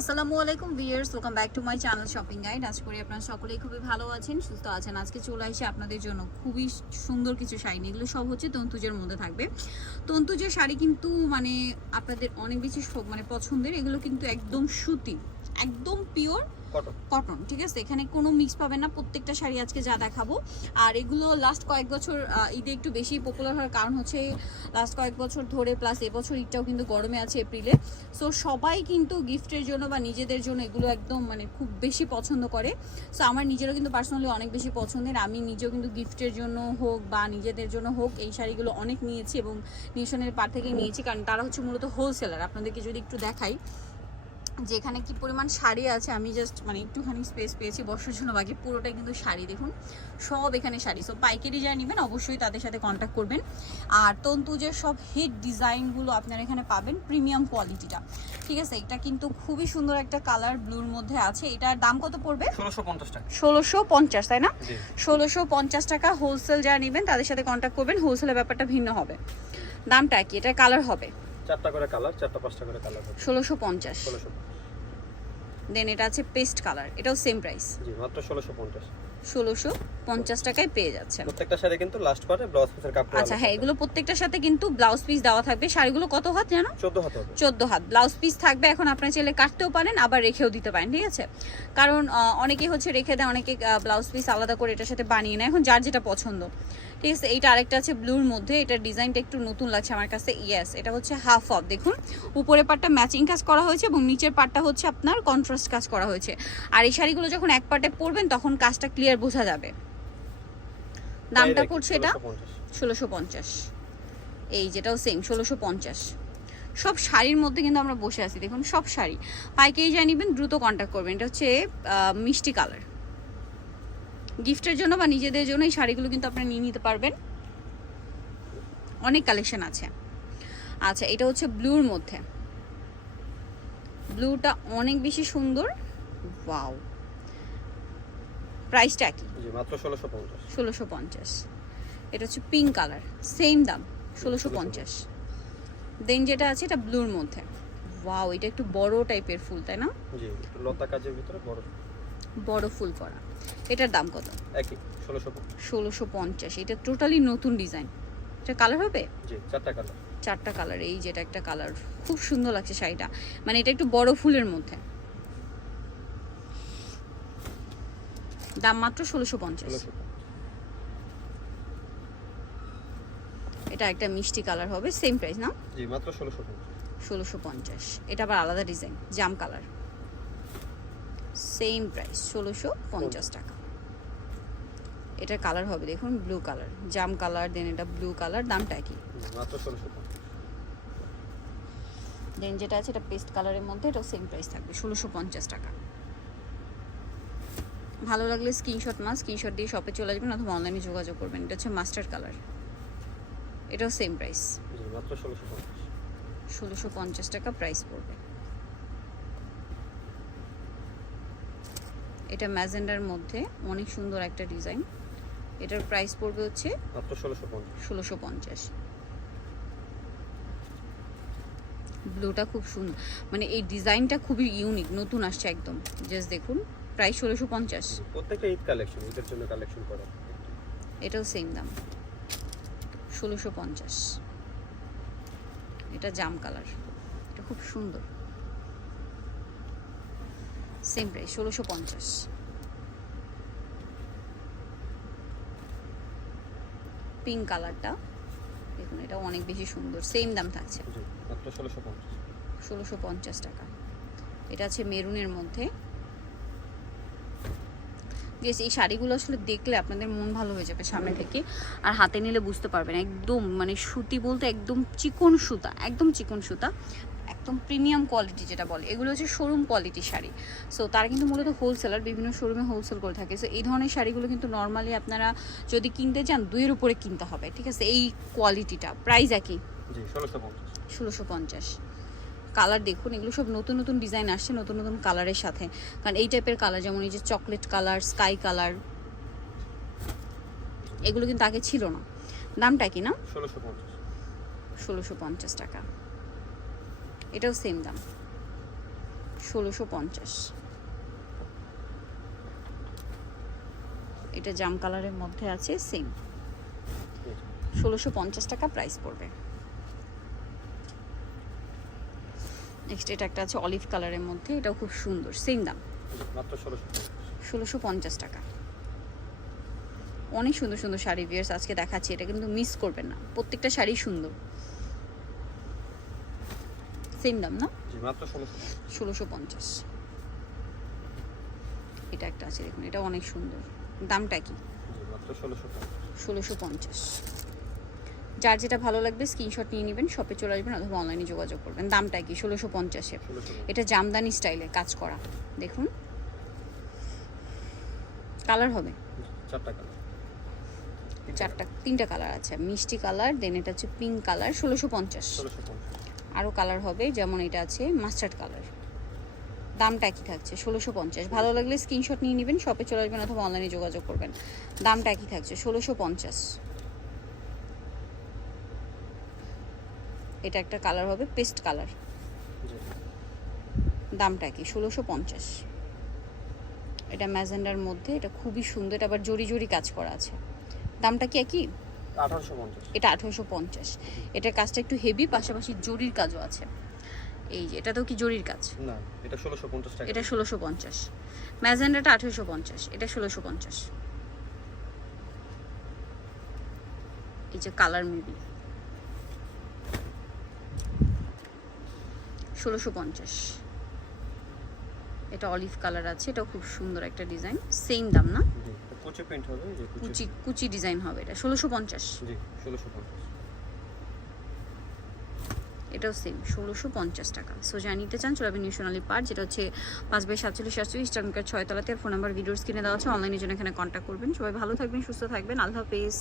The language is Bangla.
আসসালামু আলাইকুম viewers welcome back to my channel shopping guide আজ করি আপনারা সকলেই খুবই ভালো আছেন, সুস্থ আছেন। আজকে চলে আসি আপনাদের জন্য খুবই সুন্দর কিছু শাড়ি এগুলো সব হচ্ছে তন্তুজের মধ্যে থাকবে। তন্তুজের শাড়ি কিন্তু মানে আপনাদের অনেক বেশি মানে পছন্দের। এগুলো কিন্তু একদম সুতি। একদম পিওর কটন ঠিক আছে? এখানে কোনো মিক্স পাবে না। প্রত্যেকটা শাড়ি আজকে যা দেখাবো। আর এগুলো লাস্ট কয়েক বছর ঈদে একটু বেশি পপুলার হওয়ার কারণ হচ্ছে লাস্ট কয়েক বছর ধরে প্লাস এবছর ঈদটাও কিন্তু গরমে আছে এপ্রিলে সো সবাই কিন্তু গিফটের জন্য বা নিজেদের জন্য এগুলো একদম মানে খুব বেশি পছন্দ করে। সো আমার নিজেরও কিন্তু পার্সোনালি অনেক বেশি পছন্দের। আমি নিজেও কিন্তু গিফটের জন্য হোক বা নিজেদের জন্য হোক এই শাড়িগুলো অনেক নিয়েছি এবং নিশনের পার থেকে নিয়েছি। কারণ তারা হচ্ছে মূলত হোলসেলার আপনাদেরকে যদি একটু দেখাই যে এখানে কি পরিমাণ শাড়ি আছে আমি জাস্ট মানে একটুখানি স্পেস পেয়েছি বর্ষার জন্য বাকি পুরোটাই কিন্তু শাড়ি দেখুন সব এখানে শাড়ি। সো পাইকারি যারা নেবেন অবশ্যই তাদের সাথে কন্ট্যাক্ট করবেন। আর তন্তুজের সব হিট ডিজাইনগুলো আপনারা এখানে পাবেন প্রিমিয়াম কোয়ালিটিটা ঠিক আছে? এটা কিন্তু খুবই সুন্দর একটা কালার ব্লুর মধ্যে আছে। এটার দাম কত পড়বে? ষোলোশো পঞ্চাশ টাকা। ষোলোশো পঞ্চাশ তাই না? ষোলোশো পঞ্চাশ টাকা হোলসেল যারা নেবেন তাদের সাথে কন্ট্যাক্ট করবেন। হোলসেলের ব্যাপারটা ভিন্ন হবে। দামটা কি? এটার কালার হবে? চারটা করে কালার চারটা পাঁচটা করে কালার হবে। ষোলোশো পঞ্চাশ। ষোলোশো দেন এটা আছে পেস্ট কালার এটাও সেম প্রাইস জি মাত্র ষোলোশো পঞ্চাশ। ষোলোশো পঞ্চাশ টাকায় পেয়ে যাচ্ছেন। প্রত্যেকটা শাড়ি কিন্তু লাস্ট পারে ব্লাউজ পিসের কাপড় আচ্ছা হ্যাঁ এগুলো প্রত্যেকটার সাথে কিন্তু ব্লাউজ পিস দেওয়া থাকবে। শাড়িগুলো কত হাত জানো? চোদ্দ হাত হবে। চোদ্দ হাত। ব্লাউজ পিস থাকবে এখন আপনার চাইলে কাটতেও পারেন আবার রেখেও দিতে পারেন ঠিক আছে? কারণ অনেকে হচ্ছে রেখে দেয় অনেকে ব্লাউজ পিস আলাদা করে এটার সাথে বানিয়ে নেয় এখন যার যেটা পছন্দ। ঠিক আছে এইটা আরেকটা আছে ব্লুর মধ্যে এটার ডিজাইনটা একটু নতুন লাগছে আমার কাছে ইয়েস এটা হচ্ছে হাফ অফ দেখুন। উপরের পার্টটা ম্যাচিং কাজ করা হয়েছে এবং নিচের পার্টটা হচ্ছে আপনার কন্ট্রাস্ট কাজ করা হয়েছে। আর এই শাড়িগুলো যখন এক পার্টে পরবেন তখন কাজটা ক্লিয়ার বোঝা যাবে। দামটা পড়ছে এটা? ষোলোশো পঞ্চাশ। এই যেটাও সেম ষোলোশো পঞ্চাশ। সব শাড়ির মধ্যে কিন্তু আমরা বসে আছি দেখুন সব শাড়ি। পাইকারি যা নেবেন দ্রুত কন্ট্যাক্ট করবেন। এটা হচ্ছে মিষ্টি কালার গিফটের জন্য বা নিজেদের জন্য এই শাড়িগুলো কিন্তু আপনারা নিয়ে নিতে পারবেন। অনেক কালেকশন আছে। আচ্ছা এটা হচ্ছে ব্লুর মধ্যে। ব্লুটা অনেক বেশি সুন্দর। ওয়াও প্রাইসটা কি মাত্র ষোলোশো পঞ্চাশ। ষোলোশো পঞ্চাশ। এটা হচ্ছে পিঙ্ক কালার সেম দাম ষোলোশো পঞ্চাশ। দেন যেটা আছে এটা ব্লুর মধ্যে। ওয়াও এটা একটু বড় টাইপের ফুল তাই না? জি লতা কাজের ভিতরে বড়। বড় ফুল করা। এটার দাম কত? একই ষোলোশো ষোলোশো পঞ্চাশ এটা টোটালি নতুন ডিজাইন এটা কালার হবে? জি চারটা কালার চারটা কালার এই যেটা একটা কালার খুব সুন্দর লাগছে শাড়িটা। মানে এটা একটু বড় ফুলের মধ্যে। দাম মাত্র ষোলোশো পঞ্চাশ। এটা একটা মিষ্টি কালার হবে সেম প্রাইস না? জি মাত্র ষোলোশো পঞ্চাশ। এটা আবার আলাদা ডিজাইন জাম কালার। সেম প্রাইস ষোলোশো পঞ্চাশ টাকা। এটার কালার হবে দেখুন ব্লু কালার। জাম কালার দেন এটা ব্লু কালার দামটা কি মাত্র দেন যেটা আছে এটা পেস্ট কালারের মধ্যে এটা সেম প্রাইস থাকবে ষোলোশো পঞ্চাশ টাকা। ভালো লাগলে স্ক্রিনশট মাস স্ক্রিনশট দিয়ে শপে চলে আসবেন অথবা অনলাইনে যোগাযোগ করবেন। এটা হচ্ছে মাস্টার কালার এটাও সেম প্রাইস ষোলোশো পঞ্চাশ। টাকা প্রাইস পড়বে। এটা ম্যাজেন্ডার মধ্যে অনেক সুন্দর একটা ডিজাইন এটার প্রাইস পড়বে হচ্ছে ষোলোশো পঞ্চাশ ষোলোশো পঞ্চাশ ব্লুটা খুব সুন্দর। মানে এই ডিজাইনটা খুবই ইউনিক নতুন আসছে একদম। জাস্ট দেখুন প্রাইস ষোলোশো পঞ্চাশ। প্রত্যেকটা ঈদ কালেকশন ঈদের জন্য কালেকশন করা। এটাও সেম দাম। ষোলোশো পঞ্চাশ। এটা জাম কালার এটা খুব সুন্দর। সেম প্রাইস ষোলোশো পঞ্চাশ। পিঙ্ক কালারটা দেখুন এটা অনেক বেশি সুন্দর সেম দাম থাকছে। ষোলোশো পঞ্চাশ। টাকা। এটা আছে মেরুনের মধ্যে। এই শাড়িগুলো আসলে দেখলে আপনাদের মন ভালো হয়ে যাবে সামনে থেকে। আর হাতে নিলে বুঝতে পারবেন একদম মানে সুতি বলতে একদম চিকন সুতা একদম চিকন সুতা। একদম প্রিমিয়াম কোয়ালিটি যেটা বলে। এগুলো হচ্ছে শোরুম কোয়ালিটি শাড়ি। সো তারা কিন্তু মূলত হোলসেলার বিভিন্ন শোরুমে হোলসেল করে থাকে। সো এই ধরনের শাড়িগুলো কিন্তু নর্মালি আপনারা যদি কিনতে চান দুইয়ের উপরে কিনতে হবে ঠিক আছে? এই কোয়ালিটিটা প্রাইস একই। ষোলোশো পঞ্চাশ। কালার দেখুন এগুলো সব নতুন নতুন ডিজাইন আসছে নতুন নতুন কালারের সাথে। কারণ এই টাইপের কালার যেমন এই যে চকলেট কালার স্কাই কালার এগুলো কিন্তু আগে ছিল না। দামটা কি না? ষোলোশো পঞ্চাশ টাকা। এটাও সেম দাম। ষোলোশো পঞ্চাশ। এটা জাম কালারের মধ্যে আছে সেম ষোলোশো পঞ্চাশ টাকা প্রাইস পড়বে। নেক্সট এটা একটা আছে অলিভ কালারের মধ্যে এটাও খুব সুন্দর সেম দাম। ষোলোশো পঞ্চাশ। টাকা। অনেক সুন্দর সুন্দর শাড়ি ভিয়ার্স আজকে দেখাচ্ছি এটা কিন্তু মিস করবেন না। প্রত্যেকটা শাড়ি সুন্দর। সেম দাম না? ষোলোশো পঞ্চাশ। এটা একটা আছে দেখুন এটা অনেক সুন্দর। দামটা কি? ষোলোশো পঞ্চাশ। যার যেটা ভালো লাগবে স্ক্রিনশট নিয়ে নেবেন শপে চলে আসবেন অথবা অনলাইনে যোগাযোগ করবেন। দামটা কি? ষোলোশো পঞ্চাশে। এটা জামদানি স্টাইলে কাজ করা। দেখুন। কালার হবে? চারটা তিনটা কালার আছে। মিষ্টি কালার দেন এটা হচ্ছে পিঙ্ক কালার ষোলোশো পঞ্চাশ। আরও কালার হবে, যেমন এটা আছে মাস্টার্ড কালার দামটা একই থাকছে, ষোলোশো পঞ্চাশ। ভালো লাগলে স্ক্রিনশট নিয়ে নেবেন শপে চলে আসবেন অথবা অনলাইনে যোগাযোগ করবেন। দামটা একই থাকছে, ষোলোশো পঞ্চাশ। এটা একটা কালার হবে পেস্ট কালার দামটা কি ষোলোশো পঞ্চাশ। এটা ম্যাজেন্ডার মধ্যে, এটা খুবই সুন্দর, এটা আবার জরি জরি কাজ করা আছে। দামটা কি একই? এটা আঠেরোশো পঞ্চাশ। এটার কাজটা একটু হেভি পাশাপাশি জরির কাজও আছে। এই যে এটা তো কি জরির কাজ? না এটা ষোলোশো পঞ্চাশ টাকা। এটা ষোলোশো পঞ্চাশ। ম্যাজেন্ডাটা আঠেরোশো পঞ্চাশ এটা ষোলোশো পঞ্চাশ। এই যে কালার মেবি ষোলোশো পঞ্চাশ। এটা অলিভ কালার আছে এটাও খুব সুন্দর একটা ডিজাইন সেম দাম না? কুচি প্রিন্ট হবে যে কুচি। কুচি ডিজাইন হবে এটা ষোলোশো পঞ্চাশ। জি ষোলোশো পঞ্চাশ। এটাও সেম ষোলোশো পঞ্চাশ টাকা। সো যা নিতে চান চলে আপনি সোনালী পার্ক যেটা হচ্ছে পাঁচ বাই সাতচল্লিশ সাতচল্লিশ টাকার ছয় তলাতে ফোন নাম্বার ভিডিওস কিনে দেওয়া আছে। অনলাইনে জন্য এখানে কন্ট্যাক্ট করবেন। সবাই ভালো থাকবেন সুস্থ থাকবেন। আল্লাহ হাফেজ।